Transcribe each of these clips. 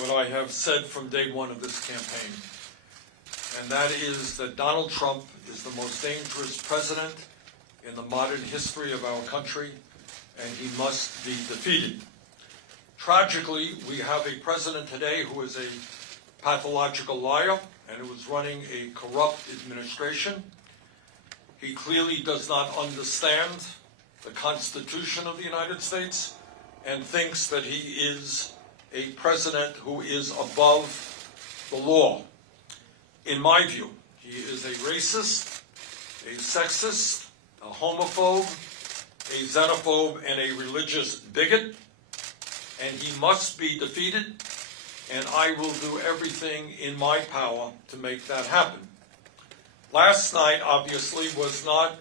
what I have said from day one of this campaign, and that is that Donald Trump is the most dangerous president in the modern history of our country, and he must be defeated. Tragically, we have a president today who is a pathological liar and who is running a corrupt administration. He clearly does not understand the Constitution of the United States and thinks that he is a president who is above the law. In my view, he is a racist, a sexist, a homophobe, a xenophobe, and a religious bigot, and he must be defeated, and I will do everything in my power to make that happen. Last night, obviously, was not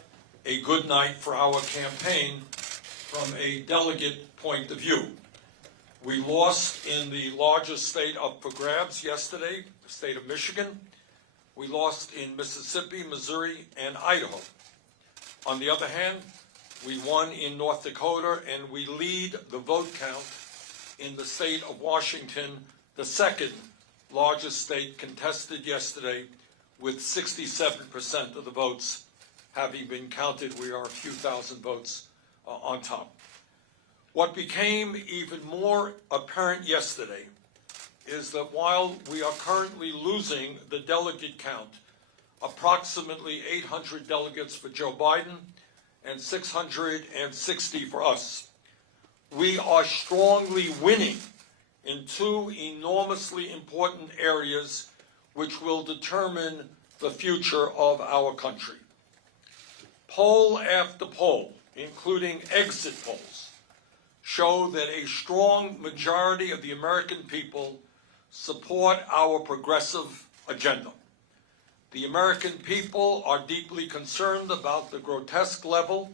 a good night for our campaign from a delegate point of view. We lost in the largest state up for grabs yesterday, the state of Michigan. We lost in Mississippi, Missouri, and Idaho. On the other hand, we won in North Dakota, and we lead the vote count in the state of Washington, the second largest state, contested yesterday with 67% of the votes having been counted. We are a few thousand votes on top. What became even more apparent yesterday is that while we are currently losing the delegate count, approximately 800 delegates for Joe Biden and 660 for us, we are strongly winning in two enormously important areas which will determine the future of our country. Poll after poll, including exit polls, show that a strong majority of the American people support our progressive agenda. The American people are deeply concerned about the grotesque level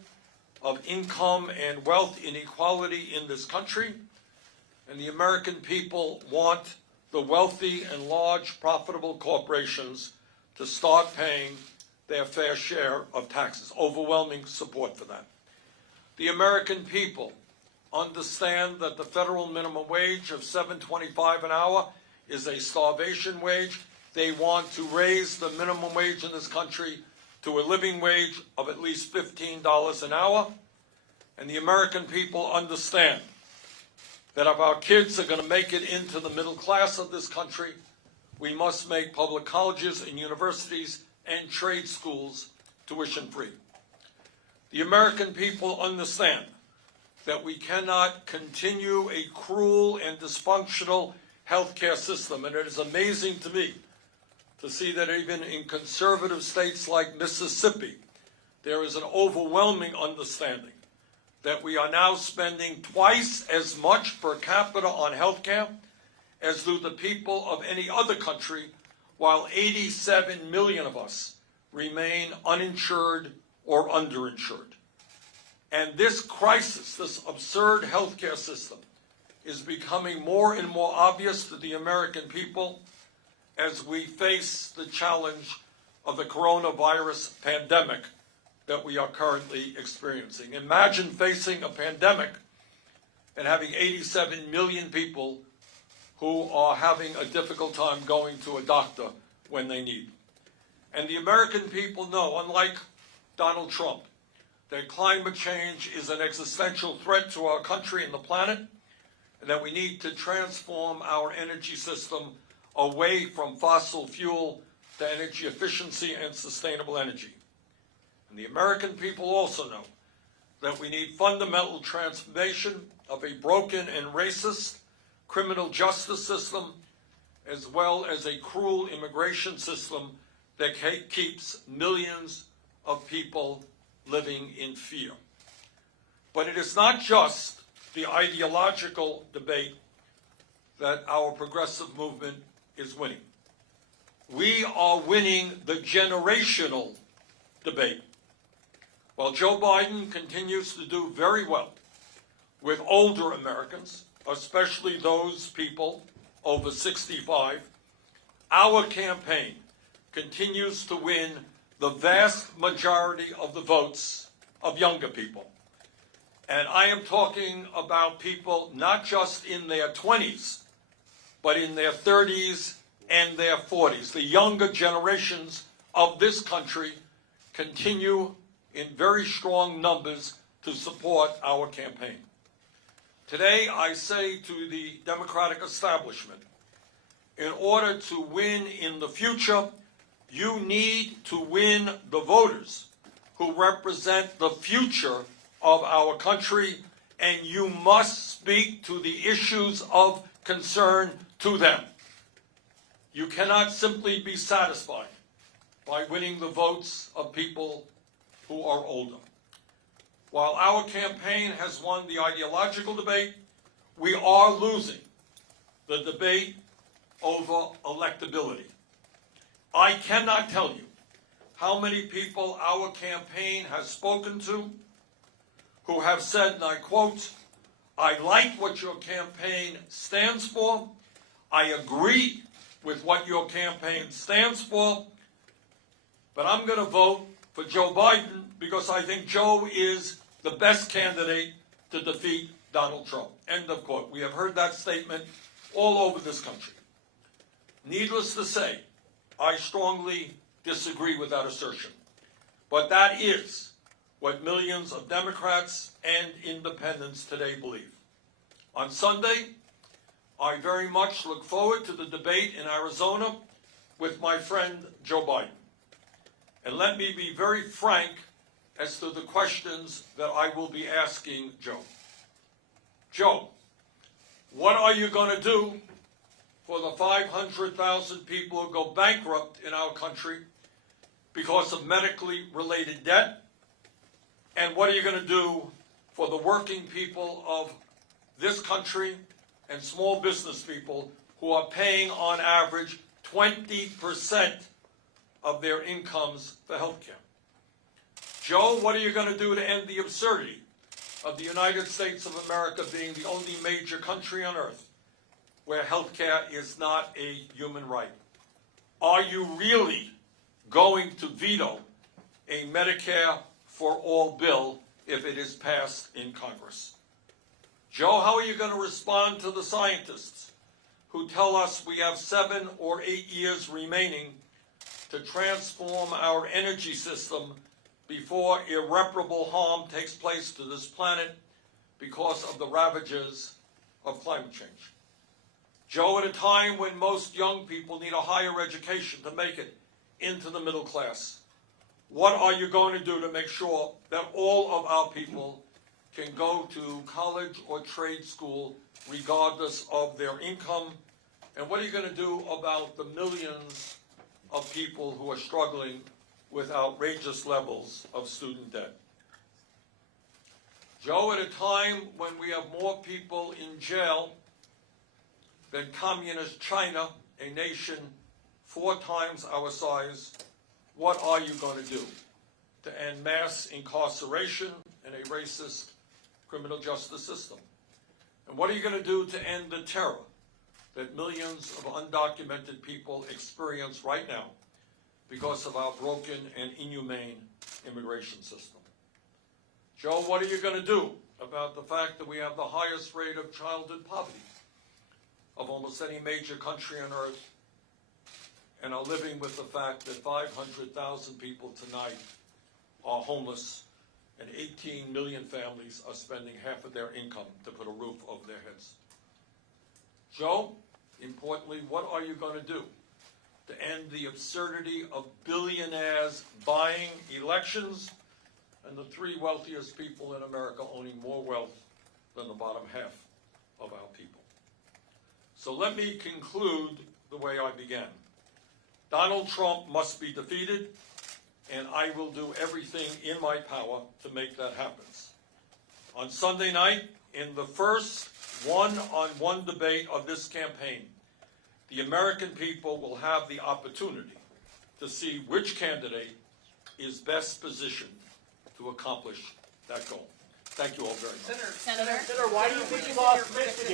of income and wealth inequality in this country, and the American people want the wealthy and large profitable corporations to start paying their fair share of taxes. Overwhelming support for that. The American people understand that the federal minimum wage of $7.25 an hour is a starvation wage. They want to raise the minimum wage in this country to a living wage of at least $15 an hour. And the American people understand that if our kids are going to make it into the middle class of this country, we must make public colleges and universities and trade schools tuition-free. The American people understand that we cannot continue a cruel and dysfunctional healthcare system, and it is amazing to me to see that even in conservative states like Mississippi, there is an overwhelming understanding that we are now spending twice as much per capita on healthcare as do the people of any other country, while 87 million of us remain uninsured or underinsured. And this crisis, this absurd healthcare system, is becoming more and more obvious to the American people as we face the challenge of the coronavirus pandemic that we are currently experiencing. Imagine facing a pandemic and having 87 million people who are having a difficult time going to a doctor when they need. And the American people know, unlike Donald Trump, that climate change is an existential threat to our country and the planet, and that we need to transform our energy system away from fossil fuel to energy efficiency and sustainable energy. And the American people also know that we need fundamental transformation of a broken and racist criminal justice system, as well as a cruel immigration system that keeps millions of people living in fear. But it is not just the ideological debate that our progressive movement is winning. We are winning the generational debate. While Joe Biden continues to do very well with older Americans, especially those people over 65, our campaign continues to win the vast majority of the votes of younger people. And I am talking about people not just in their 20s, but in their 30s and their 40s. The younger generations of this country continue in very strong numbers to support our campaign. Today, I say to the Democratic establishment, in order to win in the future, you need to win the voters who represent the future of our country, and you must speak to the issues of concern to them. You cannot simply be satisfied by winning the votes of people who are older. While our campaign has won the ideological debate, we are losing the debate over electability. I cannot tell you how many people our campaign has spoken to who have said, and I quote, "I like what your campaign stands for. I agree with what your campaign stands for, but I'm going to vote for Joe Biden because I think Joe is the best candidate to defeat Donald Trump." End of quote. We have heard that statement all over this country. Needless to say, I strongly disagree with that assertion. But that is what millions of Democrats and independents today believe. On Sunday, I very much look forward to the debate in Arizona with my friend Joe Biden. And let me be very frank as to the questions that I will be asking Joe. Joe, what are you going to do for the 500,000 people who go bankrupt in our country because of medically related debt? And what are you going to do for the working people of this country and small business people who are paying on average 20% of their incomes for health care? Joe, what are you going to do to end the absurdity of the United States of America being the only major country on earth where health care is not a human right? Are you really going to veto a Medicare for all bill if it is passed in Congress? Joe, how are you going to respond to the scientists who tell us we have 7 or 8 years remaining to transform our energy system before irreparable harm takes place to this planet because of the ravages of climate change? Joe, at a time when most young people need a higher education to make it into the middle class, what are you going to do to make sure that all of our people can go to college or trade school regardless of their income? And what are you going to do about the millions of people who are struggling with outrageous levels of student debt? Joe, at a time when we have more people in jail than communist China, a nation 4 times our size, what are you going to do to end mass incarceration and a racist criminal justice system? And what are you going to do to end the terror that millions of undocumented people experience right now because of our broken and inhumane immigration system? Joe, what are you going to do about the fact that we have the highest rate of childhood poverty of almost any major country on earth, and are living with the fact that 500,000 people tonight are homeless and 18 million families are spending half of their income to put a roof over their heads? Joe, importantly, what are you going to do to end the absurdity of billionaires buying elections and the 3 wealthiest people in America owning more wealth than the bottom half of our people? So let me conclude the way I began. Donald Trump must be defeated, and I will do everything in my power to make that happen. On Sunday night, in the first one-on-one debate of this campaign, the American people will have the opportunity to see which candidate is best positioned to accomplish that goal. Thank you all very much. Senator, why do you think you lost Michigan?